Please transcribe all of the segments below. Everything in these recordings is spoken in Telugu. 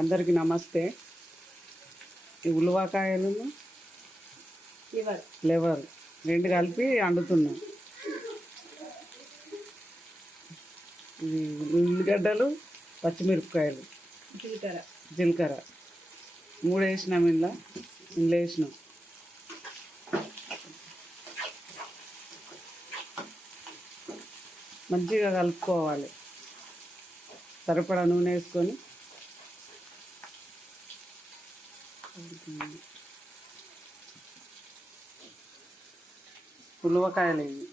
అందరికీ నమస్తే. ఈ ఉలవకాయలు లివర్. లెవర్ రెండు కలిపి వండుతున్నాం ఇది ఉల్లిగడ్డలు పచ్చిమిరపకాయలు. జీలకర్ర. జీలకర్ర. మూడు వేసినాం ఇంట్లో ఇంట్లో వేసినాం. మంచిగా కలుపుకోవాలి. సరిపడా నూనె వేసుకొని ఉలవకాయలు ఇవి.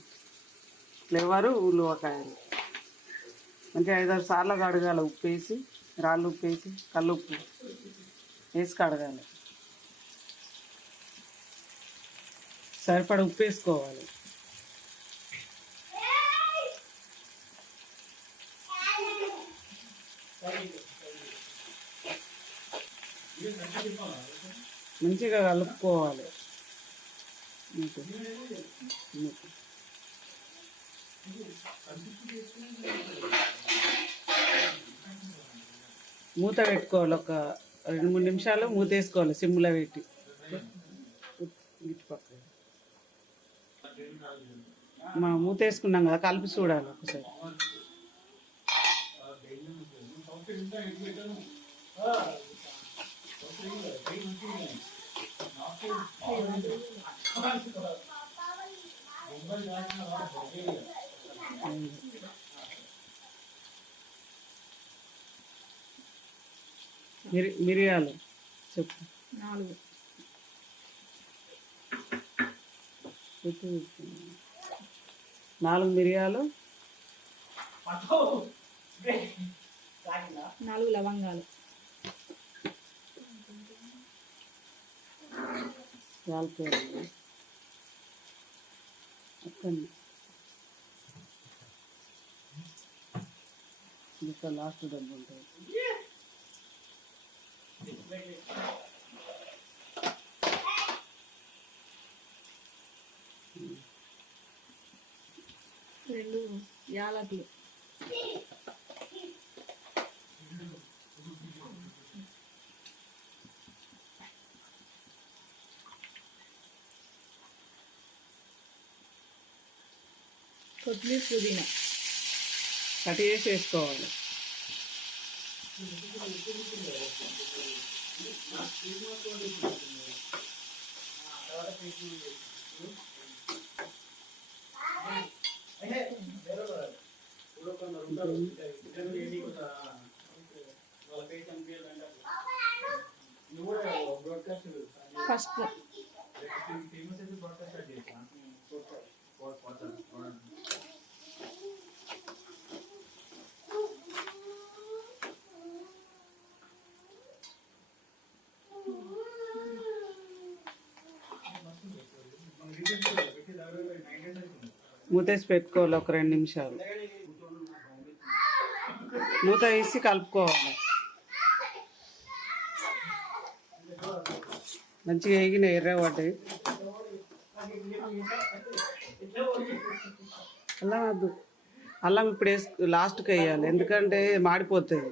ఫ్లేవరు ఉలవకాయలు మంచిగా ఐదారు సార్లు కడగాలి ఉప్పు వేసి రాళ్ళు ఉప్పు వేసి కళ్ళు ఉప్పు వేసి కడగాలి. సరిపడ ఉప్పు వేసుకోవాలి. మంచిగా కలుపుకోవాలి. మూత పెట్టుకోవాలి. ఒక రెండు మూడు నిమిషాలు మూత వేసుకోవాలి. సిమ్లో పెట్టి. మనం మా మూత వేసుకున్నాం కదా కలిపి చూడాలి ఒకసారి. మిరి మిరియాలు చెప్పు. నాలుగు. నాలుగు మిరియాలు నాలుగు లవంగాలు. యాలకులు అక్కడి ఇంకా లాస్ట్ డబ్బు ఉంటుంది. రెండు యాలకులు. కొత్తిమీర పుదీనా. కట్ చేసి వేసుకోవాలి. పసుపు మూతేసి పెట్టుకోవాలి ఒక రెండు నిమిషాలు. మూత వేసి కలుపుకోవాలి. మంచిగా వేగిన ఎర్ర పడ్డాయి అల్లం వద్దు. అల్లం ఇప్పుడు వేసు లాస్ట్కి వేయాలి. ఎందుకంటే మాడిపోతుంది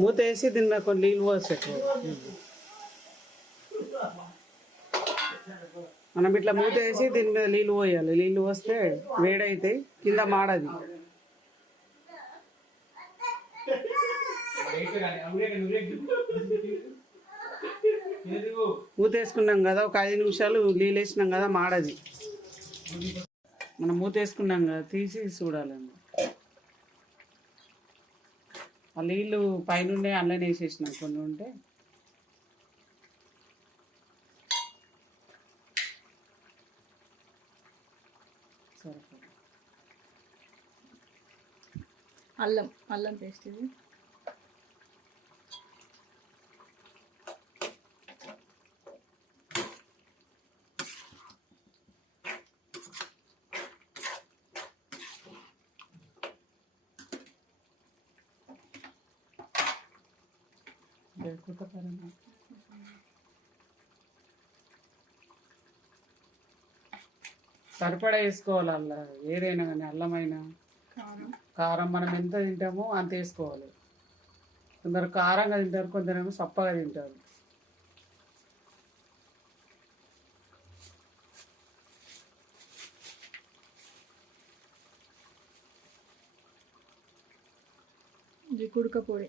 మూత వేసి దీని మీద కొన్ని నీళ్ళు పోసేట్టు మనం ఇట్లా మూత వేసి దీని మీద నీళ్ళు పోయాలి. నీళ్ళు పోస్తే వేడైతే కింద మాడది. మూత వేసుకున్నాం కదా ఒక ఐదు నిమిషాలు నీళ్ళు వేసినాం కదా మాడది. మనం మూత వేసుకున్నాం కదా తీసి చూడాలండి ఆ నీళ్ళు పైన అన్నం వేసేసినాం. కొన్ని ఉంటే అల్లం అల్లం పేస్ట్ ఇది. సరిపడా వేసుకోవాలి అల్ల ఏదైనా కానీ అల్లమైనా. కారం. కారం మనం ఎంత తింటామో అంత వేసుకోవాలి. కొందరు కారంగా తింటారు కొందరేమో సప్పగా తింటారు. ఇది కుడక పొడి.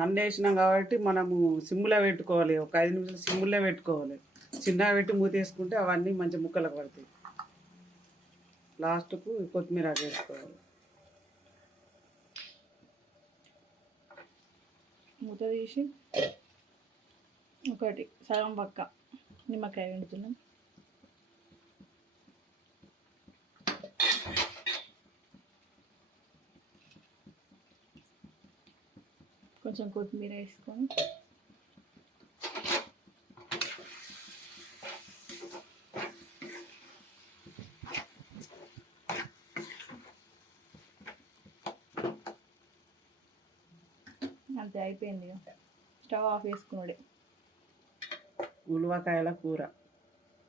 అన్నీ వేసినాం కాబట్టి మనము సిమ్లో పెట్టుకోవాలి. ఒక ఐదు నిమిషాలు సిమ్లో పెట్టుకోవాలి. చిన్నగా పెట్టి మూత వేసుకుంటే అవన్నీ మంచి ముక్కలకు పడతాయి. లాస్ట్కు కొత్తిమీర వేసుకోవాలి. మూత తీసి ఒకటి సగం పక్క నిమ్మకాయ వెండుతున్నాం కొంచెం కొత్తిమీర వేసుకొని. అంతే అయిపోయింది స్టవ్ ఆఫ్ చేసుకున్నాడే. ఉలవకాయల కూర.